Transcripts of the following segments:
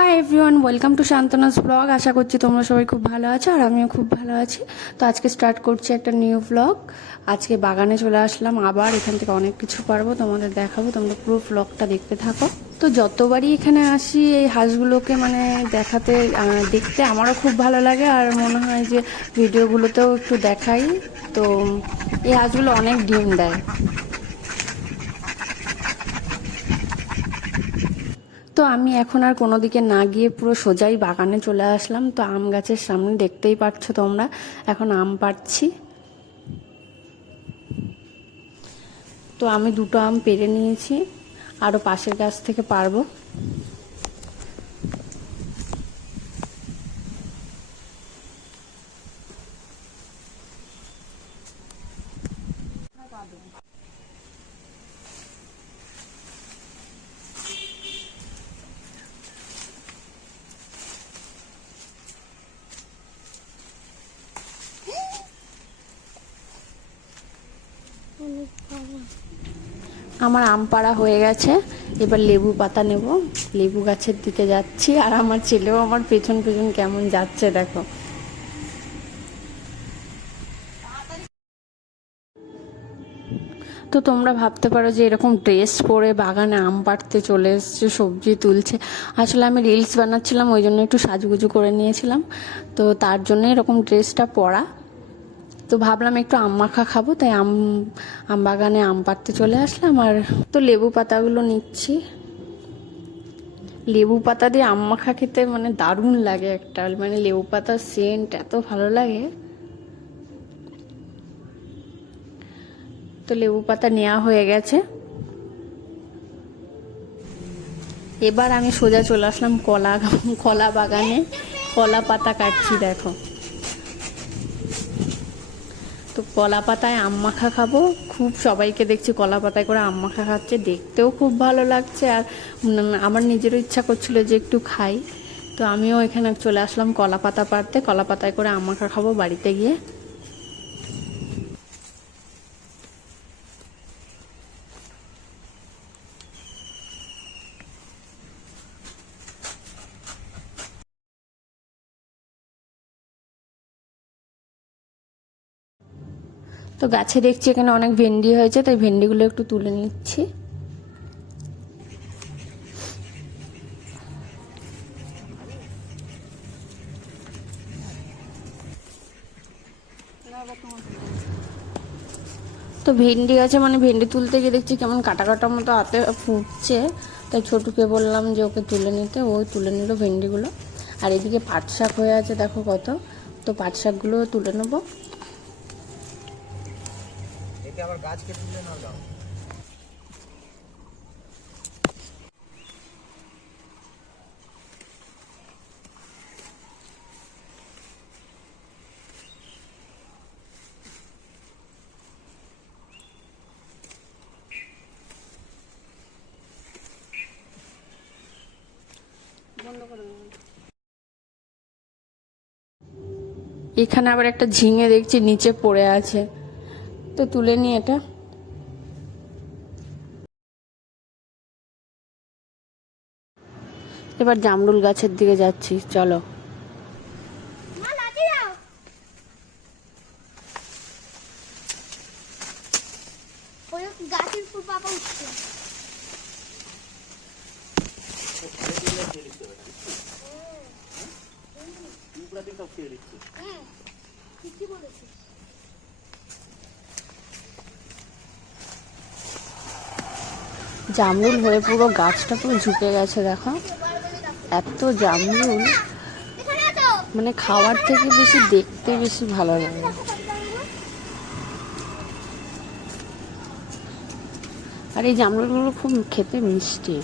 High everyone, welcome to Shantana's blog. আশা করছি তোমরা সবাই খুব ভালো আছো আর আমিও খুব ভালো আছি। তো আজকে স্টার্ট করছি একটা নিউ ব্লগ। আজকে বাগানে চলে আসলাম, আবার এখান থেকে অনেক কিছু পারবো তোমাদের দেখাবো, তোমরা পুরো ব্লগটা দেখতে থাকো। তো যতবারই এখানে আসি এই হাঁসগুলোকে মানে দেখাতে দেখতে আমারও খুব ভালো লাগে, আর মনে হয় যে ভিডিওগুলোতেও একটু দেখাই। তো এই হাঁসগুলো অনেক ডিম দেয়। তো আমি এখন আর কোনো দিকে না গিয়ে পুরো সোজাই বাগানে চলে আসলাম। তো আম গাছের সামনে দেখতেই পাচ্ছ তোমরা, এখন আম পাড়ছি। তো আমি দুটো আম পেড়ে নিয়েছি, আরও পাশের গাছ থেকে পারবো। আমার আম পাড়া হয়ে গেছে, এবার লেবু পাতা নেব। লেবু গাছের দিকে যাচ্ছি, আর আমার ছেলেও আমার পেছন পেছন কেমন যাচ্ছে দেখো। তো তোমরা ভাবতে পারো যে এরকম ড্রেস পরে বাগানে আম পাড়তে চলে এসছে, সবজি তুলছে। আসলে আমি রিলস বানাচ্ছিলাম, ওই জন্য একটু সাজুগুজু করে নিয়েছিলাম, তো তার জন্য এরকম ড্রেসটা পরা। তো ভাবলাম একটু আম মাখা খাবো, তাই আম বাগানে আম পাড়তে চলে আসলাম। আর তো লেবু পাতাগুলো নিচ্ছি। লেবু পাতা দিয়ে আম মাখা খেতে মানে দারুণ লাগে একটা, মানে লেবু পাতার সেন্ট এত ভালো লাগে। তো লেবু পাতা নেওয়া হয়ে গেছে, এবার আমি সোজা চলে আসলাম কলা বাগানে। কলা পাতা কাটছি দেখো। তো কলা পাতায় আম মাখা খাবো, খুব সবাইকে দেখছি কলা পাতায় করে আম মাখা খাচ্ছে, দেখতেও খুব ভালো লাগছে। আর আমার নিজেরও ইচ্ছা করছিল যে একটু খাই। তো আমিও এখানে চলে আসলাম কলা পাতা পাড়তে, কলা পাতায় করে আম মাখা খাবো বাড়িতে গিয়ে। তো গাছে দেখছি এখানে অনেক ভেন্ডি হয়েছে, তাই ভেন্ডিগুলো একটু তুলে নিচ্ছি। তো ভেন্ডি আছে, মানে ভেন্ডি তুলতে গিয়ে দেখছি কেমন কাটা কাটার মতো হাতে ফুটছে, তাই ছোটুকে বললাম যে ওকে তুলে নিতে, ও তুলে নিল ভেন্ডিগুলো। আর এদিকে পাট শাক হয়ে আছে দেখো কত, তো পাট শাকগুলো তুলে নেবো। আবার গাছ কেটে দিলে না দাও। এখানে আবার একটা ঝিঙে দেখছি নিচে পড়ে আছে, তো তুলে নি এটা। এবার জামরুল গাছের দিকে যাচ্ছি, চলো। গাছের ফুল পাতা উঠছে। জামরুল হয়ে পুরো গাছটা পুরো ঝুঁকে গেছে দেখো, এত জামরুল, মানে খাওয়ার থেকে বেশি দেখতে বেশি ভালো লাগে। আর এই জামরুলগুলো খুব খেতে মিষ্টি।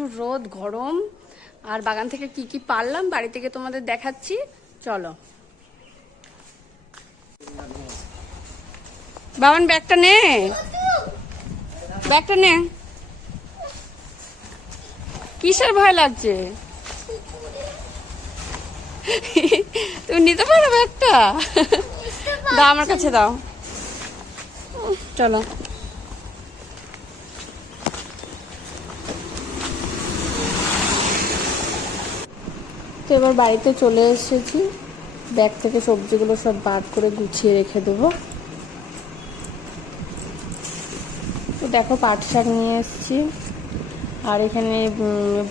প্রচুর রোদ গরম। আর বাগান থেকে কি কি পারলাম বাড়ি থেকে তোমাদের দেখাচ্ছি, চলো। বাবান ব্যাগটা নে, ব্যাগটা নে। কিসের ভয় লাগছে? তুমি নিতে পারো ব্যাগটা? দাও আমার কাছে দাও, চলো। তো এবার বাড়িতে চলে এসেছি, ব্যাগ থেকে সবজিগুলো সব বার করে গুছিয়ে রেখে দেবো। তো দেখো পাট শাক নিয়ে এসেছি, আর এখানে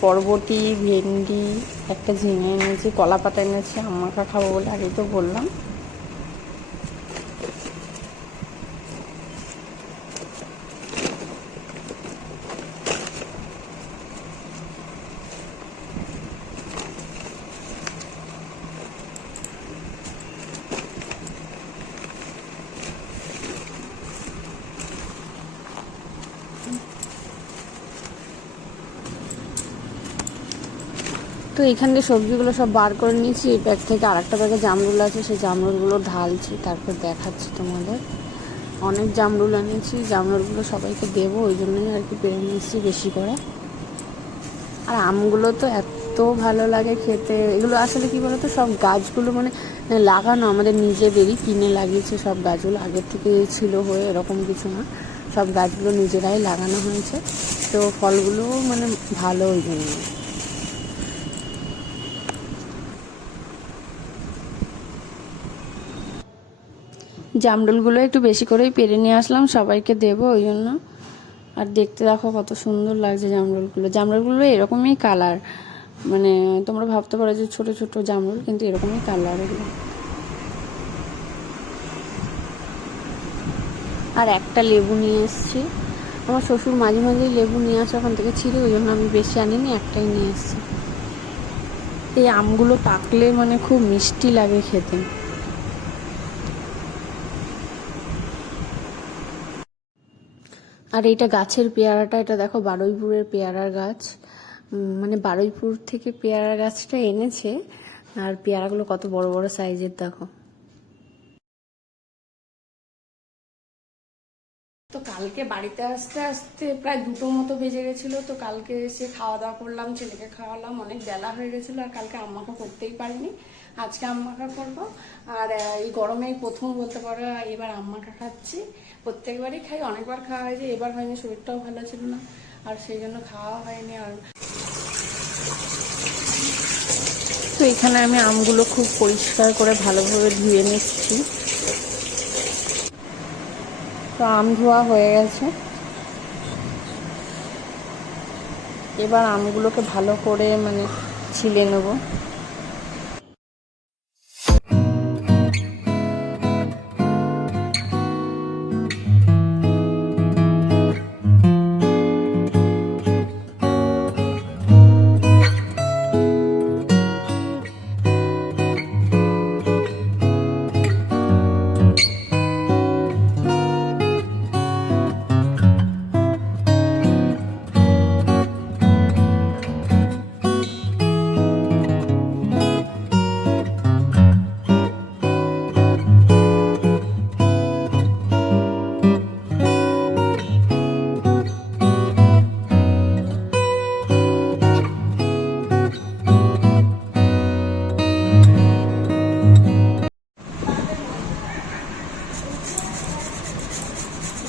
বরবটি, ভেন্ডি, একটা ঝিঙে এনেছি, কলা পাতা এনেছি, আম্মাকে খাবো বলে আগেই তো বললাম। তো এখান থেকে সবজিগুলো সব বার করে নিয়েছি। এই ব্যাগ থেকে আরেকটা ব্যাগে জামরুল আছে, সেই জামরুলগুলো ঢালছি, তারপর দেখাচ্ছি তোমাদের। অনেক জামরুল এনেছি, জামরুলগুলো সবাইকে দেবো, ওই জন্যই আর কি পেরে নিয়েছি বেশি করে। আর আমগুলো তো এত ভালো লাগে খেতে। এগুলো আসলে কি বলতো, সব গাছগুলো মানে লাগানো আমাদের নিজেদেরই, কিনে লাগিয়েছে সব গাছগুলো, আগের থেকে ছিল হয়ে, এরকম কিছু না, সব গাছগুলো নিজেরাই লাগানো হয়েছে। তো ফলগুলো মানে ভালো, ওই জন্য। জামরুলগুলো একটু বেশি করেই পেরে নিয়ে আসলাম, সবাইকে দেবো ওই জন্য। আর দেখতে দেখো কত সুন্দর লাগছে জামরুলগুলো। জামরুলগুলো এরকমই কালার, মানে তোমরা ভাবতে পারো যে ছোট ছোট জামরুল, কিন্তু এরকমই কালার এগুলো। আর একটা লেবু নিয়ে এসেছি, আমার শ্বশুর মাঝে মাঝেই লেবু নিয়ে আসে ওখান থেকে ছিঁড়ে, ওই জন্য আমি বেশি আনিনি, একটাই নিয়ে এসেছি। এই আমগুলো পাকলে মানে খুব মিষ্টি লাগে খেতে। আর এইটা গাছের পেয়ারাটা, এটা দেখো বারুইপুরের পেয়ারার গাছ, মানে বারুইপুর থেকে পেয়ারা গাছটা এনেছে। আর পেয়ারাগুলো কত বড় বড় সাইজের দেখো। তো কালকে বাড়িতে আসতে আসতে প্রায় 2টো মতো বেজে গেছিলো। তো কালকে এসে খাওয়া দাওয়া করলাম, ছেলেকে খাওয়ালাম, অনেক বেলা হয়ে গেছিলো। আর কালকে আম্মাকে করতেই পারিনি, আজকে আম্মাকে করবো। আর এই গরমে প্রথম বলতে পারো এবার আম্মাকে খাচ্ছি। প্রত্যেকবারই খাই, অনেকবার খাওয়া হয়েছে, এবার হয়নি, শরীরটাও ভালো ছিল না, আর সেই জন্য খাওয়া হয়নি। আর তো এখানে আমি আমগুলো খুব পরিষ্কার করে ভালোভাবে ধুয়ে নিচ্ছি। তো আম ধোয়া হয়ে গেছে, এবার আমগুলোকে ভালো করে মানে ছিলে নেব।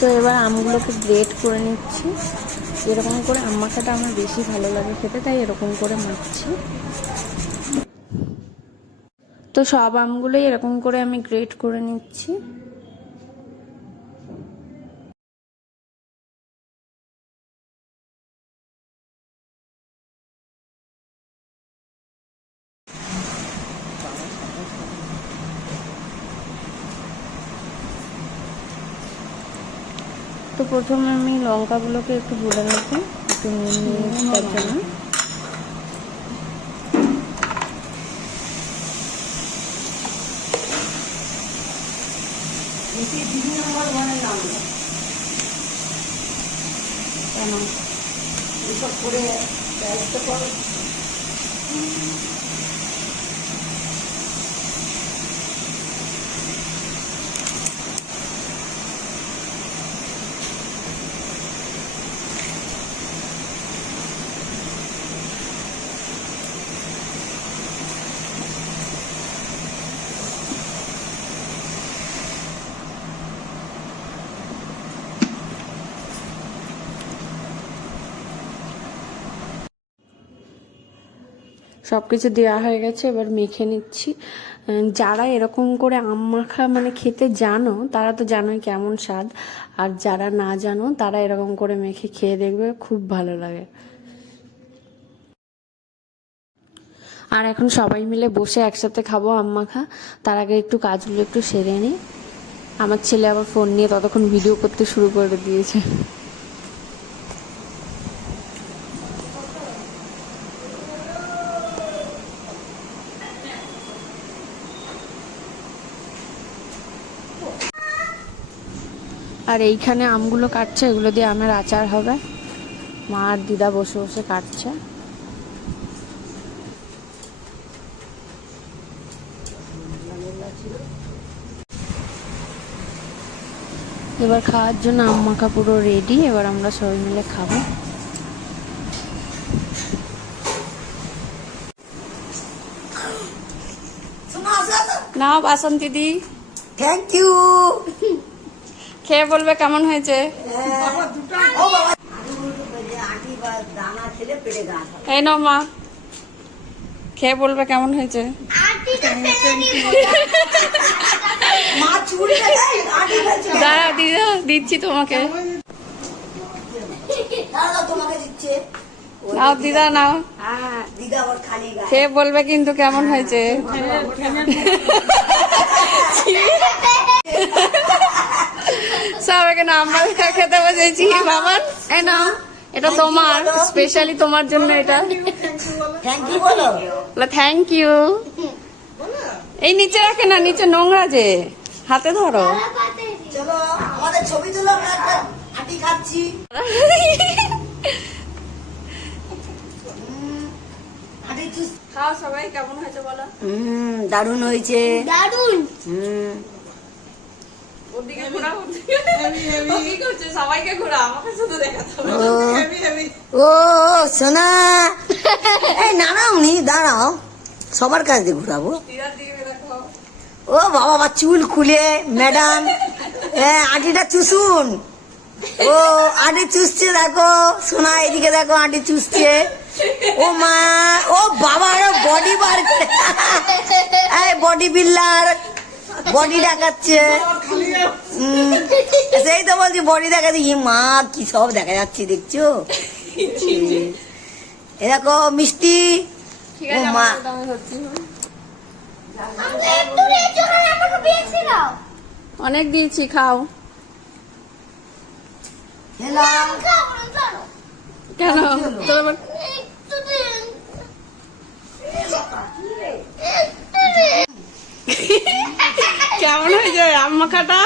তো এবার আমগুলোকে গ্রেট করে নিচ্ছি, এরকম করে আম মাখাটা আমার বেশি ভালো লাগে খেতে, তাই এরকম করে মাখছি। তো সব আমগুলোই এরকম করে আমি গ্রেট করে নিচ্ছি। তো প্রথমে আমি লঙ্কাগুলোকে একটু ভুলে নেব, একটু নুন নিয়ে তার জন্য। কেন এসব করে সব কিছু দেওয়া হয়ে গেছে, এবার মেখে নিচ্ছি। যারা এরকম করে আম মাখা মানে খেতে জানো তারা তো জানোই কেমন স্বাদ, আর যারা না জানো তারা এরকম করে মেখে খেয়ে দেখবে, খুব ভালো লাগে। আর এখন সবাই মিলে বসে একসাথে খাবো আম মাখা। তার আগে একটু কাজগুলো একটু সেরে নিই। আমার ছেলে আবার ফোন নিয়ে ততক্ষণ ভিডিও করতে শুরু করে দিয়েছে। আর এইখানে আমগুলো কাটছে, এগুলো দিয়ে আমের আচার হবে। মা আর দিদা বসে বসে কাটছে। এবার খাওয়ার জন্য আম মাখা পুরো রেডি, এবার আমরা সবাই মিলে খাবো। নাও বাসন্তী দি, থ্যাংক ইউ। খেয়ে বলবে কেমন হয়েছে। এই নাও মা, খেয়ে বলবে কেমন হয়েছে। দাঁড়া দিদা, দিচ্ছি তোমাকে। নাও দিদা নাও, খেয়ে বলবে কিন্তু কেমন হয়েছে। সবাইকে না আমরা খেতে বসেছি। বাবার এই নাও, এটা তোমার, স্পেশালি তোমার জন্য এটা। থ্যাংক ইউ বলো। Thank you. এই নিচে রাখে না, নিচে নোংরা যে, হাতে ধরো। চলো আমাদের ছবি তুলো, আমরা একটা আটি খাচ্ছি। খাও সবাই, কেমন হয়েছে বলো। দারুণ হয়েছে, দারুন। ওদিকে ঘোরা, ও কি করছে, সবাইকে ঘোরা, আমাকে শুধু দেখাতে হবে। ও সোনা, এই নানামনি দাঁড়াও, সবার কাছ দিয়ে ঘুরাবো। দিদার দিকে দেখো। ও বাবা, বা চুল খুলে ম্যাডাম, আটিটা চুষুন। ও আটি চুষছে, দেখো সোনা, এদিকে দেখো আটি চুষছে। ও মা, ও বাবা, বডি বার করে, বডি বিল্ডার, বডি দেখাচ্ছে। সেই তো বলছি বডি দেখাচ্ছে। ই মা, কি সব দেখা যাচ্ছে দেখছো। এ দেখো মিষ্টি। ঠিক ও আছে, মা, আমি ধরছি। একটু রেচো না, আমাকে বেশি দাও। অনেক দিয়েছি, খাও। খেলাম। খাবো না, ছাড়ো। কেন তোর আবার একটু দিন। একটু দিন। কেমন হয়েছে আম মাখাটা।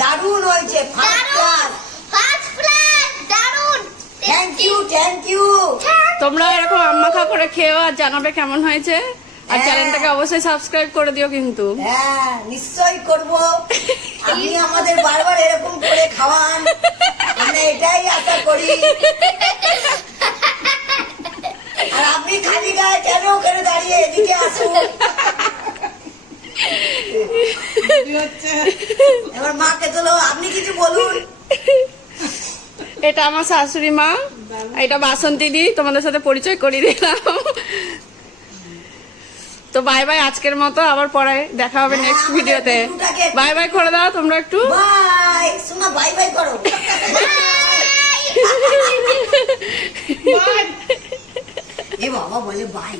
দারুণ হয়েছে, ফার্স্ট ক্লাস। ফার্স্ট ক্লাস, দারুন। Thank you, thank you. তোমরা এরকম আম মাখা করে খেও আর জানাবে কেমন হয়েছে। আর হ্যাঁ। চ্যানেলটাকে অবশ্যই সাবস্ক্রাইব করে দিও কিন্তু। হ্যাঁ নিশ্চয়ই করব। আপনি আমাদের বারবার এরকম করে খাওয়ান, আমরা এটাই আশা করি। আর আপনি খালি গায়ে কেন ওখানে দাঁড়িয়ে, এদিকে আসুন। এবার মাকে তোলো, আপনি কিছু বলুন। এটা আমার শাশুড়ি মা, এটা বাসন্তী দি, তোমাদের সাথে পরিচয় করিয়ে দিলাম। তো বাই বাই আজকের মতো, আবার পরে দেখা হবে নেক্সট ভিডিওতে। বাই বাই করে দাও তোমরা একটু। বাই, শোনা, বাই বাই করো। এ বাবা বলে বাই।